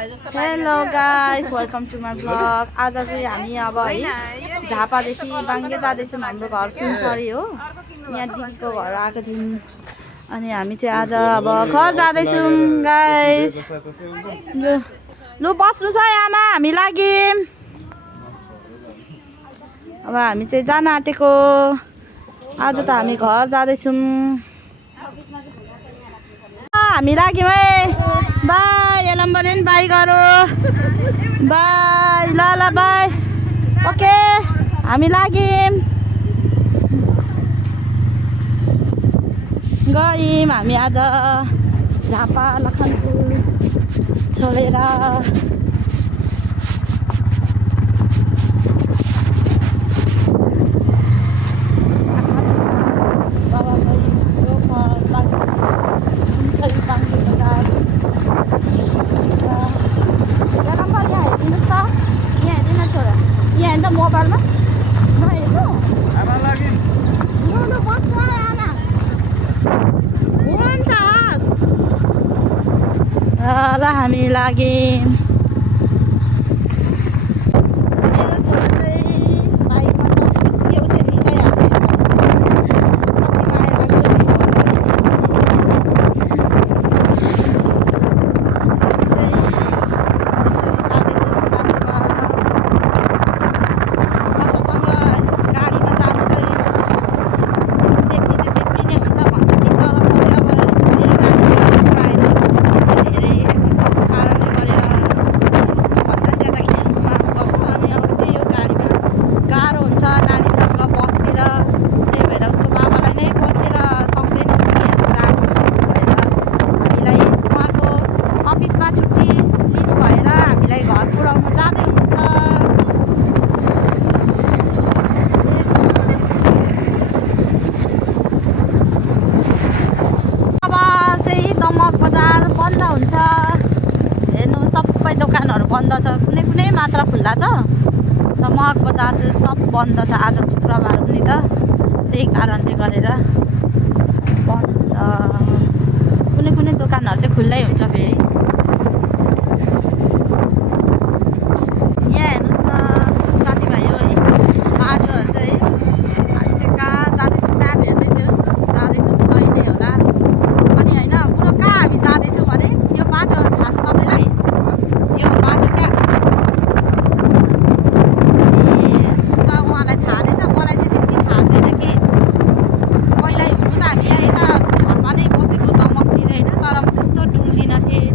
Hello guys, welcome to my blog. आज चाहिँ हामी अब है झापादेखि बाङ्गे जाँदैछौँ। हाम्रो घर सुनसरी हो, यहाँ दिदीको घर आएको थियौँ। अनि हामी चाहिँ आज अब घर जाँदैछौँ गाइस। लु बस्नु छ आमा, हामी लाग्यौँ। अब हामी चाहिँ जान आँटेको। आज त हामी घर जाँदैछौँ। हामी लाग्यौँ है। बाई एलम्बले पनि बाई गरो। बाई ल ल बाई। ओके हामी लाग्यौँ। गयौँ हामी आज झापा लखनपुर छोडेर। मोबाइलमा हुन्छ ल हामी लाग्यौँ। मेरो छोरा चाहिँ बाइकमा चढेर के चाहिँ निकाइहाल्छ। हुन्छ हेर्नु, सबै दोकानहरू बन्द छ, कुनै कुनै मात्र खुल्ला छ। दमक बजार चाहिँ सब बन्द छ। आज शुक्रबार पनि त त्यही कारणले गरेर बन्द। कुनै कुनै दोकानहरू चाहिँ खुल्लै हुन्छ फेरि। यहाँ हेर्नुहोस् न साथीभाइ हो है, बाटोहरू चाहिँ हामी चाहिँ कहाँ जाँदैछौँ म्याप हेर्दै थियोस्, जाँदैछौँ सही नै होला। अनि होइन पुरो कहाँ हामी जाँदैछौँ भने यो बाटो थाहा छ तपाईँलाई? यो बाटो क्या त उहाँलाई थाहा नै छ, मलाई चाहिँ त्यति थाहा छैन कि। पहिला हुनु त हामी यता झापा नै बसेको दमकतिर होइन, तर म त्यस्तो डुल्दिनँ थिएँ,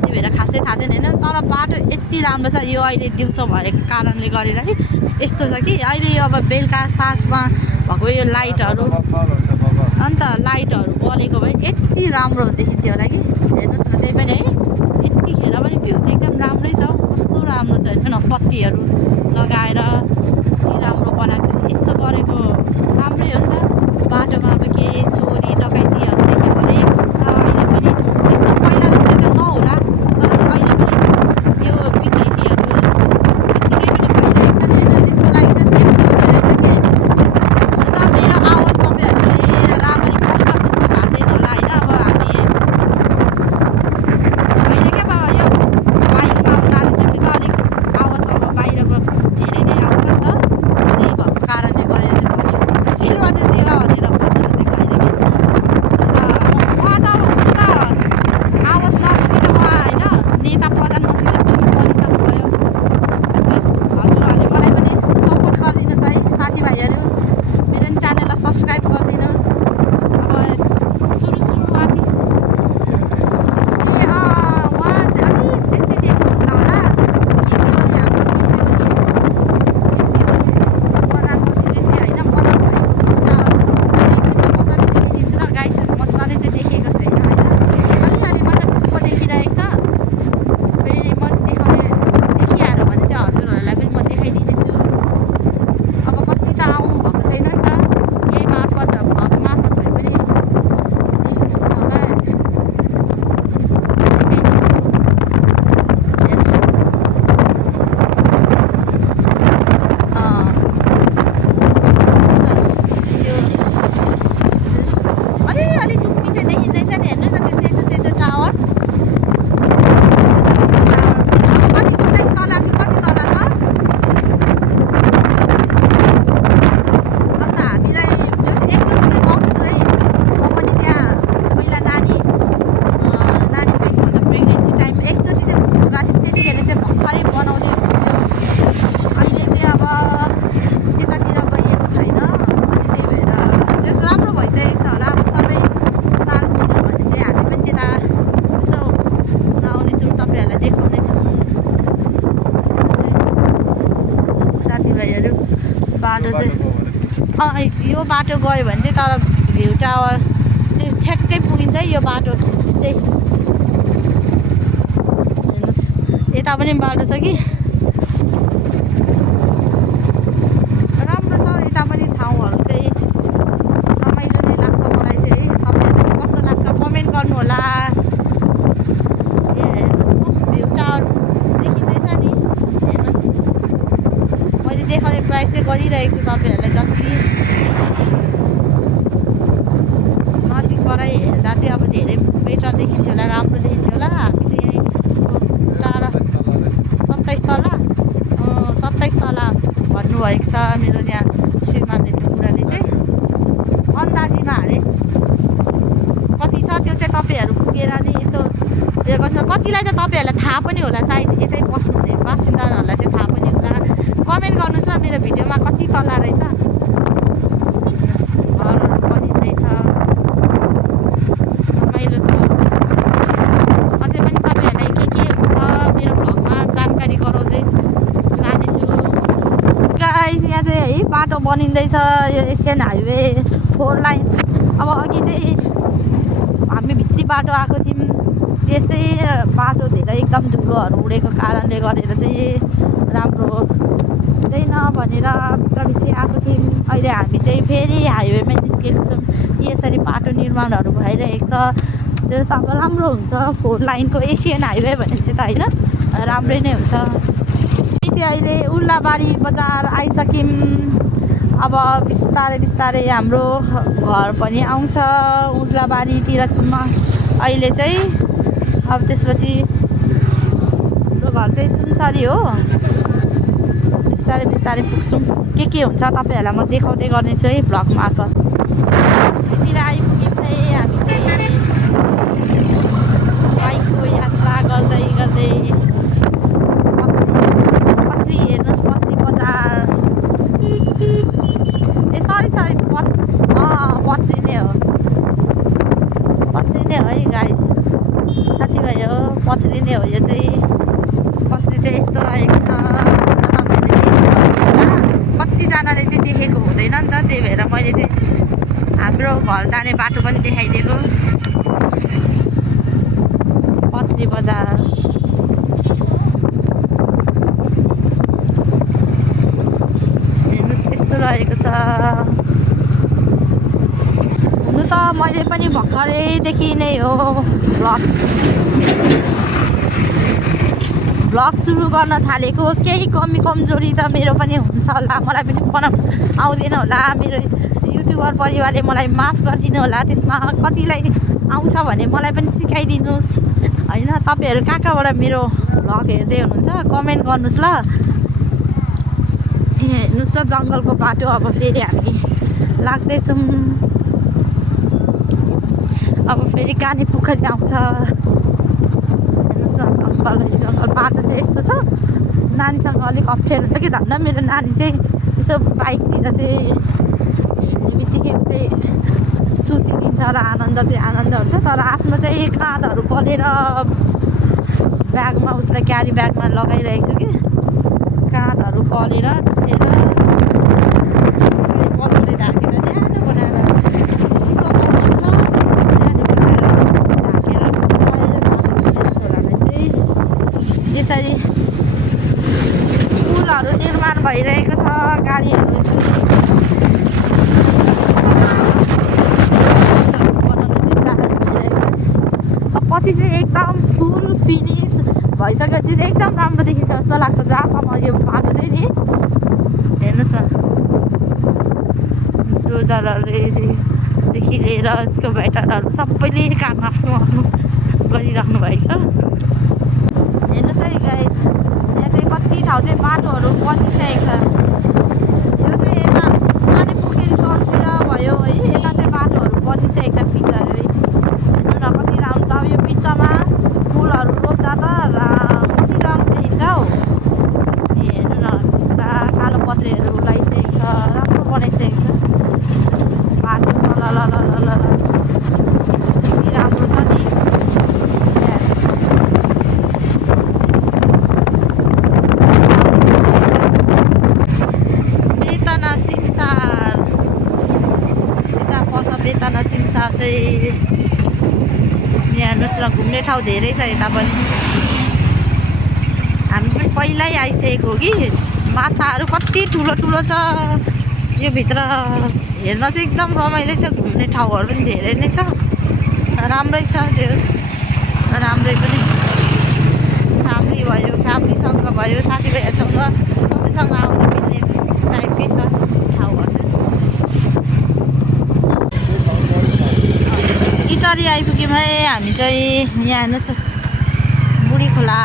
त्यही भएर खासै थाहा छैन होइन। तर बाटो यति राम्रो छ। यो अहिले दिउँसो भएको कारणले गरेर है यस्तो छ कि अहिले अब बेलुका साँझमा भएको यो लाइटहरू, अन्त लाइटहरू बलेको भए यति राम्रो देखिन्थ्यो होला कि। हेर्नुहोस् न त्यही पनि है, यतिखेर पनि भ्यू चाहिँ एकदम राम्रै छ। कस्तो राम्रो छ हेर्नु न, बत्तीहरू लगाएर यति राम्रो बनाएको छ। यस्तो गरेको राम्रै हो नि त। बाटोमा अब के चोरी डकैतीहरू देख्यो भने हुन्छ। अहिले पनि त्यस्तो पहिला जस्तै त नहोला, तर अहिले पनि यो विकृतिहरू यत्तिकै पनि भइरहेको छ नि होइन। त्यसको लागि चाहिँ सेफ्टी हुने रहेछ कि। हुन त मेरो आवाज तपाईँहरूले राम्ररी प्रष्ट बुझ्नु भएको छैन होला होइन। अब हामी अहिले क्या बाबा यो बाइकमा अब जाँदैछौँ नि त, अलिक आवाज अब बाहिरको धेरै नै आउँछ नि त। त्यही भएको कारणले गरेर चाहिँ भनेको सिलबहादुर देवा भनेर भन्नु चाहिँ कहिलेदेखि। उहाँ त पुरा आवाज नबुझी त उहाँ होइन नेता प्रधानमन्त्री जस्तो पनि बनिसक्नुभयो। हजुरहरूले मलाई पनि सपोर्ट गरिदिनुहोस् है साथीभाइहरू। मेरो पनि च्यानललाई सब्सक्राइब गरिदिनुहोस्। अब सुरुवाती उहाँ चाहिँ अलिक त्यति देख्नुहुन्न होला। प्रधानमन्त्रीले चाहिँ होइन बनाउनु भएको एकछिनमा मजाले देखिदिन्छ र गाइसहरू मजाले चाहिँ देखेको छैन होइन। अलिअलि मात्रै टुप्पो देखिरहेको छ। फेरि मैले देखाउने देखाउने छु साथीभाइहरू। बाटो चाहिँ यो बाटो गयो भने चाहिँ तर भ्यू टावर चाहिँ ठ्याक्कै पुगिन्छ है यो बाटो सिधै। हेर्नुहोस् यता पनि बाटो छ कि राम्रो छ यता पनि ठाउँहरू चाहिँ रमाइलो नै लाग्छ मलाई चाहिँ। तपाईँहरूलाई कस्तो लाग्छ कमेन्ट गर्नु होला। हेर्नुहोस् भ्यू टावर देखिँदैछ नि। हेर्नुहोस् मैले देखाउने प्रयास चाहिँ गरिरहेको छु तपाईँहरूलाई। जति नजिकबाटै हेर्दा चाहिँ अब धेरै बेटर देखिन्थ्यो होला, राम्रो देखिन्थ्यो होला। हामी चाहिँ यहीँ टाढा 27 तल 27 तल भन्नुभएको छ मेरो त्यहाँ श्रीमानले चाहिँ बुढाले चाहिँ अन्दाजीमा हाले कति छ त्यो चाहिँ तपाईँहरू पुगेर नि यसो उयो गर्छ। कतिलाई त तपाईँहरूलाई थाहा पनि होला सायद यतै बस्नुहुने बासिन्दाहरूलाई चाहिँ थाहा पनि होला। कमेन्ट गर्नुहोस् ल मेरो भिडियोमा कति तल्ला रहेछ। घरहरू बनिँदैछ रमाइलो छ। अझै पनि तपाईँहरूलाई के हुन्छ मेरो भ्लगमा जानकारी गराउँदै लानेछु गाइस। यहाँ चाहिँ है बाटो बनिँदैछ यो एसियन हाइवे 4 लाइन। अब अघि चाहिँ हामी भित्री बाटो आएको थियौँ त्यस्तै बाटो धेरै एकदम धुलोहरू उडेको कारणले गरेर चाहिँ राम्रो हुँदैन भनेर भित्रभित्री आएको थियौँ। अहिले हामी चाहिँ फेरि हाइवेमा निस्केको छौँ। यसरी बाटो निर्माणहरू भइरहेको छ त्यो अब राम्रो हुन्छ। 4 लाइनको एसियन हाइवे भनेपछि त होइन राम्रै नै हुन्छ। हामी चाहिँ अहिले उल्लाबारी बजार आइसक्यौँ। अब बिस्तारै बिस्तारै हाम्रो घर पनि आउँछ उल्लाबारीतिर छौँ अहिले चाहिँ। अब त्यसपछि हाम्रो घर चाहिँ सुनसरी हो। बिस्तारै बिस्तारै पुग्छौँ के हुन्छ तपाईँहरूलाई म देखाउँदै गर्नेछु है भ्लग मार्फत। त्यतिर आइपुग्यौँ चाहिँ हामी चाहिँ बाइकको यात्रा गर्दै गर्दै पत्री हेर्नुहोस् पत्री बजार ए सरी पत्री नै हो पत्री नै हो है गाइस साथीभाइ हो पत्री नै हो। यो चाहिँ पत्री चाहिँ यस्तो रहेको छ। कतिजनाले चाहिँ देखेको हुँदैन नि त त्यही भएर मैले चाहिँ हाम्रो घर जाने बाटो पनि देखाइदिएको। पत्री बजार हेर्नुहोस् यस्तो रहेको छ। हुनु त मैले पनि भर्खरैदेखि नै हो भ्लग सुरु गर्न थालेको। केही कमी कमजोरी त मेरो पनि हुन्छ होला, मलाई पनि बनाउनु आउँदैन होला। मेरो युट्युबर परिवारले मलाई माफ गरिदिनु होला। त्यसमा कतिलाई आउँछ भने मलाई पनि सिकाइदिनुहोस् होइन। तपाईँहरू कहाँ कहाँबाट मेरो भ्लग हेर्दै हुनुहुन्छ कमेन्ट गर्नुहोस् ल। हेर्नुहोस् त जङ्गलको बाटो अब फेरि हामी लाग्दैछौँ। अब फेरि काने पोखरी आउँछ। जङ्गल बाटो चाहिँ यस्तो छ। नानीसँग अलिक अप्ठ्यारो हुन्छ कि धन्न मेरो नानी चाहिँ यसो बाइकतिर चाहिँ हिँड्ने बित्तिकै चाहिँ सुतिदिन्छ र आनन्द हुन्छ। तर आफ्नो चाहिँ काँधहरू पलेर ब्यागमा उसलाई क्यारी ब्यागमा लगाइरहेको छु कि काँधहरू पलेर दुखेर पलले ढाकेर न्यानो बनाएर चिसो मौसम छ न्यानो बनाएर ढाकेर छोरालाई चाहिँ यसरी पुलहरू निर्माण भइरहेको छ। गाडीहरू पछि चाहिँ एकदम फुल फिनिस भइसकेपछि चाहिँ एकदम राम्रो देखिन्छ जस्तो लाग्छ। जहाँसम्म यो बाटो चाहिँ नि हेर्नुहोस् न डोजरहरूदेखि लिएर यसको ब्याटरहरू सबैले काम आफ्नो गरिराख्नु भएको छ। हेर्नुहोस् है गाइस यहाँ चाहिँ कति ठाउँ चाहिँ बाटोहरू बनिसकेको छ। यो चाहिँ यता पानी पुगेर तलतिर भयो है यता चाहिँ बाटोहरू बनिसकेको छ पिचहरू है। हेर्नु न कति राम्रो छ। यो बिचमा फुलहरू रोप्दा त कति राम्रो देखिन्छ हौ। ए हेर्नु न पुरा कालो पत्रेहरू लगाइसकेको छ राम्रो बनाइसकेको छ बाटो ल कति राम्रो छ नि। घुम्ने ठाउँ धेरै छ यता पनि। हामी पनि पहिल्यै आइसकेको हो कि। माछाहरू कति ठुलो ठुलो छ यो भित्र। हेर्न चाहिँ एकदम रमाइलो छ। घुम्ने ठाउँहरू पनि धेरै नै छ। राम्रै छ जे होस् राम्रै पनि। फ्यामिली भयो फ्यामिलीसँग भयो साथीभाइहरूसँग सबैसँग आउनु मिल्ने टाइपकै छ ठाउँहरू चाहिँ। इटरी आइपुग्यौँ है हामी चाहिँ। यहाँ हेर्नुहोस् बुढी खोला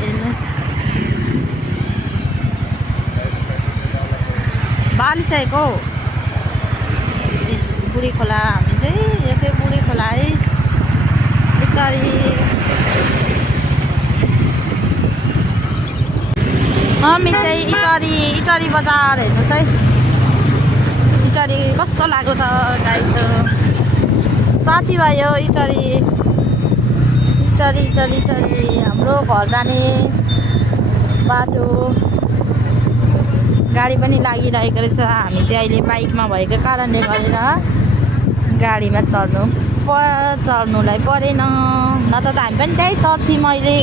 हेर्नुहोस् बालिसकेको बुढी खोला। हामी चाहिँ यो चाहिँ बुढी खोला है इटरी। हामी चाहिँ इटरी बजार हेर्नुहोस् है। इटरी कस्तो लाग्यो त गाइस साथीभाइ हो। इटरी हाम्रो घर जाने बाटो। गाडी पनि लागिरहेको रहेछ। हामी चाहिँ अहिले बाइकमा भएको कारणले गरेर गाडीमा चढ्नुलाई परेन। नत्र त हामी पनि त्यही चढ्थ्यौँ। अहिले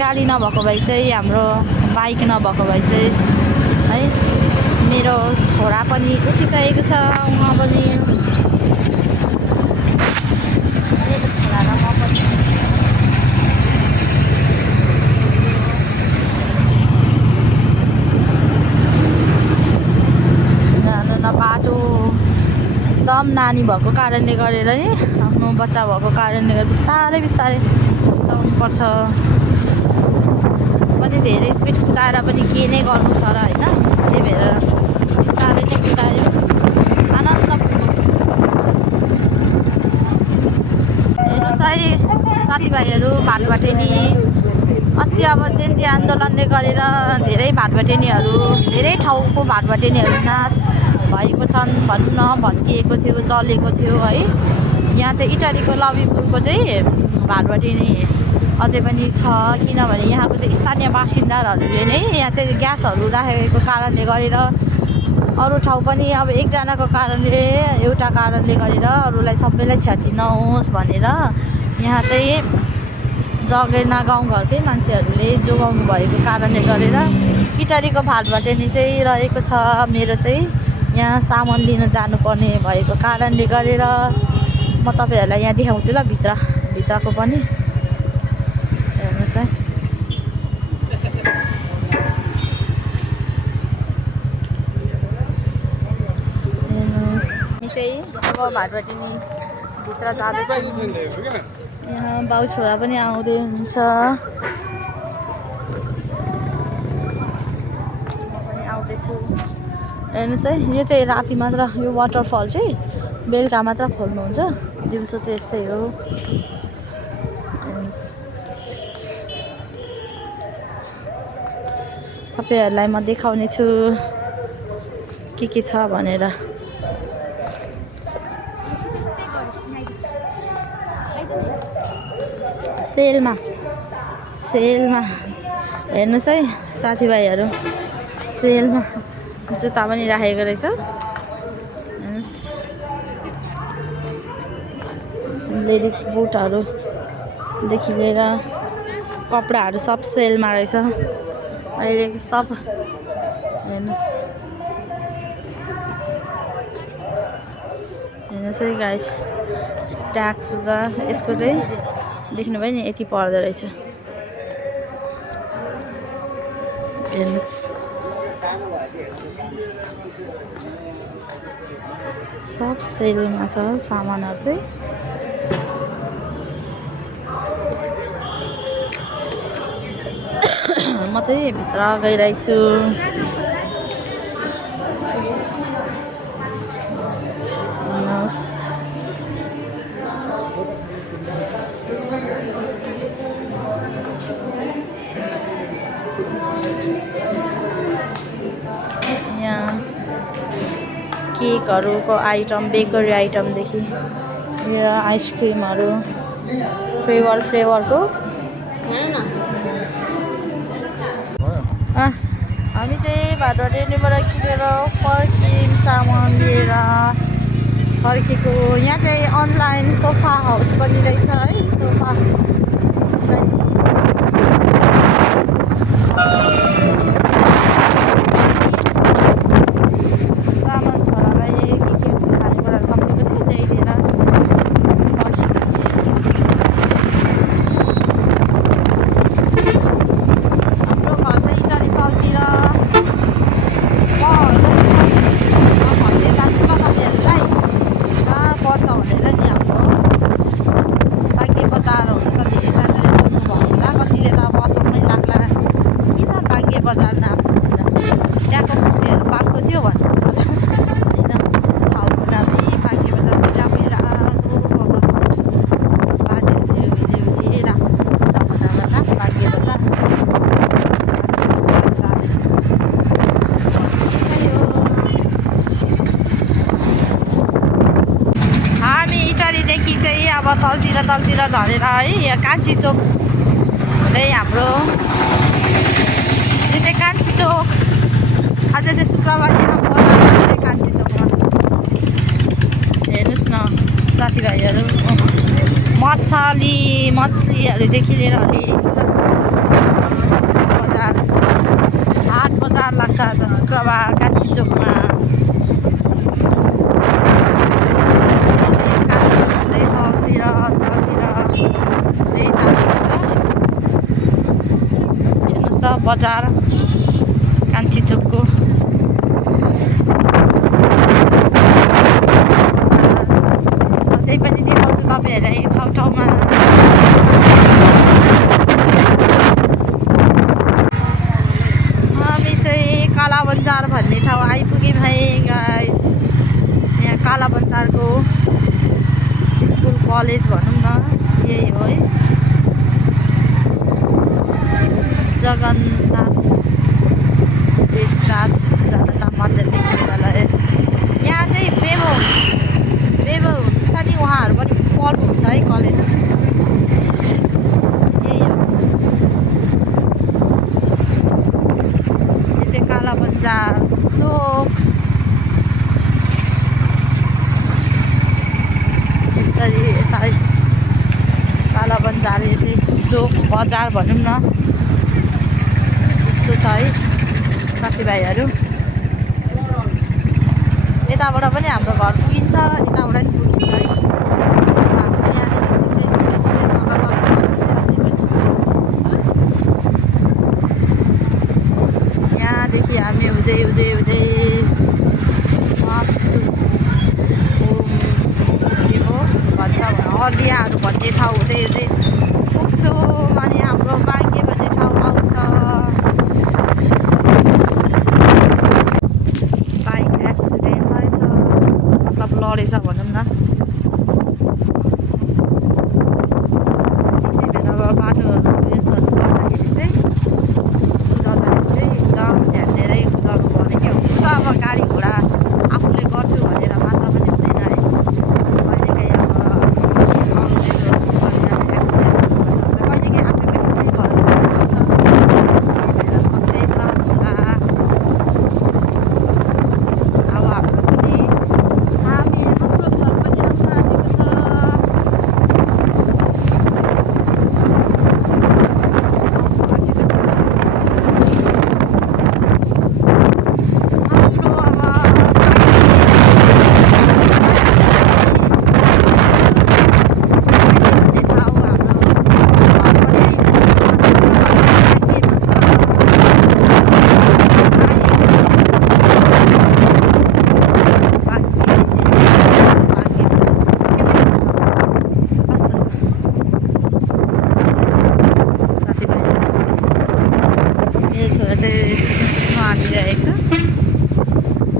गाडी नभएको भए चाहिँ हाम्रो बाइक नभएको भए चाहिँ है। मेरो छोरा पनि उठिसकेको छ। उहाँ पनि छोरा र म पनि बाटो एकदम नानी भएको कारणले गरेर नि आफ्नो बच्चा भएको कारणले गर्दा बिस्तारै बिस्तारै कुदाउनुपर्छ। पनि धेरै स्पिड कुदाएर पनि के नै गर्नु छ र होइन। त्यही भएर बिस्तारै नै कुदायो आनन्दपूर्ण। हेर्नुहोस् है साथीभाइहरू भातभटेनी अस्ति अब जेन्जी आन्दोलनले गरेर धेरै भातभटेनीहरू धेरै ठाउँको भातभटेनीहरू नाश भएको छन् भनौँ न। भत्किएको थियो जलेको थियो है। यहाँ चाहिँ इटरीको लबिपुरको चाहिँ भातभटेनी अझै पनि छ। किनभने यहाँको चाहिँ स्थानीय बासिन्दाहरूले नै यहाँ चाहिँ ग्यासहरू राखेको कारणले गरेर अरू ठाउँ पनि अब एकजनाको कारणले एउटा कारणले गरेर अरूलाई सबैलाई क्षति नहोस् भनेर यहाँ चाहिँ जगेर्ना गाउँघरकै मान्छेहरूले जोगाउनु भएको कारणले गरेर इटरीको भातभटेनी चाहिँ रहेको छ। मेरो चाहिँ यहाँ सामान लिन जानुपर्ने भएको कारणले गरेर म तपाईँहरूलाई यहाँ देखाउँछु ल भित्रको पनि हेर्नुहोस् है। हेर्नुहोस् हामी चाहिँ अब भातभटेनी भित्र जाँदैछौँ। यहाँ बाउ छोरा पनि आउँदै हुनुहुन्छ। आउँदैछु हेर्नुहोस् है। यो चाहिँ राति मात्र यो वाटरफल चाहिँ बेलुका मात्र खोल्नुहुन्छ। दिउँसो चाहिँ यस्तै हो हेर्नुहोस्। तपाईँहरूलाई म देखाउने छु के छ भनेर। सेलमा हेर्नुहोस् है साथीभाइहरू। सेलमा जुत्ता पनि राखेको रहेछ हेर्नुहोस्। लेडिज बुटहरूदेखि लिएर कपडाहरू सब सेलमा रहेछ अहिले सब हेर्नुहोस्। हेर्नुहोस् है गाइस ट्याक्स त यसको चाहिँ देख्नुभयो नि यति पर्दो रहेछ हेर्नुहोस्। सब सेलमा छ सामानहरू चाहिँ। म चाहिँ भित्र गइरहेको छु। हेर्नुहोस् यहाँ केकहरूको आइटम बेकरी आइटमदेखि लिएर आइसक्रिमहरू फ्लेभरको हामी चाहिँ भातभटेनीबाट किनेर फर्कियौँ सामान लिएर। फर्केको। यहाँ चाहिँ अनलाइन सोफा हाउस पनि रहेछ है। सोफा सामान छोरालाई के खानेकुराहरू सबै पनि ल्याइदिएर फर्किसकेँ। हाम्रो घर चाहिँ इटाली तलतिर भन्दै जान्छु ल तपाईँहरूलाई कहाँ पर्छ भनेर नि। हाम्रो बाङ्गे बजार हो कति यतानिर सोध्नुभयो होला, कतिले त अब अचम्मै लाग्ला किन बाङ्गे बजार नाम भनेर। त्यहाँको मान्छेहरू पाएको थियो भन्नुहुन्छ होला होइन। ठाउँको नामै बाङ्गे बजार पहिला बाजेहरूले राख्नु जमानामा बाङ्गे बजार जाँदैछ। हामी इटालीदेखि चाहिँ अब तलतिर झरेर है यहाँ कान्छी चोक हुँदै हाम्रो यो चाहिँ कान्छी चोक। आज चाहिँ शुक्रबार यहाँ बजार चाहिँ कान्छी चोकमा हेर्नुहोस् न साथीभाइहरू मछलीहरूदेखि लिएर बजार हाट बजार लाग्छ आज शुक्रबार कान्छी चोकमा। हेर्नुहोस् त बजार कान्छी चोकको अझै पनि देखाउँछु तपाईँहरूलाई ठाउँमा। हामी चाहिँ कालाबजार भन्ने ठाउँ आइपुग्यौँ है गाइस। यहाँ कालाबजारको स्कुल कलेज भनौँ न यही हो है। जगन्नाथ राज जनता माध्यमिक विद्यालय। यहाँ चाहिँ बेबो हुन्छ नि उहाँहरू पनि पढ्नुहुन्छ है कलेज यही हो। यो चाहिँ कालाबजार चोक। यसरी यता कालाबजार यो चाहिँ चोक बजार भनौँ न छ है साथीभाइहरू। यताबाट पनि हाम्रो घर पुगिन्छ, यताबाट पनि पुगिन्छ है। हाम्रो यहाँनिर सिधै यहाँदेखि हामी हुँदै के हो भन्छ हर्दियाहरू भन्ने ठाउँ हुँदै पुग्छौँ अनि हाम्रो बाङ्गे भन्ने ठाउँ आउँछ। लडेछ भनौँ न। बाटोहरू यसहरू गर्दाखेरि चाहिँ एकदम ध्यान दिएरै कुदाउनु पर्ने क्या हो। त अब गाडी घोडा आफूले गर्छु भनेर मात्र पनि हुँदैन है। कहिलेकाहीँ अब एक्सिडेन्ट हुनसक्छ, कहिलेकाहीँ आफै पनि स्लिपहरू हुनसक्छ भनेर सचेत रहनु होला। अब हाम्रो पनि हाम्रो घर पनि आउन आँटेको छ।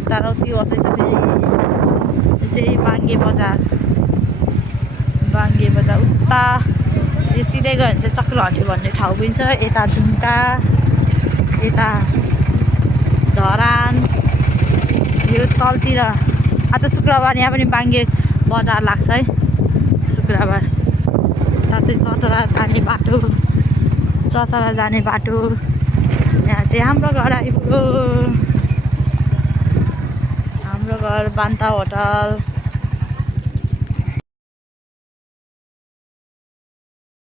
तरौती गर्दैछ फेरि। यो चाहिँ बाङ्गे बजार उता यो सिधै गयो भने चाहिँ चक्रहट्टी भन्ने ठाउँ पनि छ। यता झुम्का, यता धरान, यो तलतिर आज शुक्रबार यहाँ पनि बाङ्गे बजार लाग्छ है शुक्रबार। यता चाहिँ चतरा जाने बाटो। यहाँ चाहिँ हाम्रो घर आइपुग्यो। हाम्रो घर बान्ता होटल।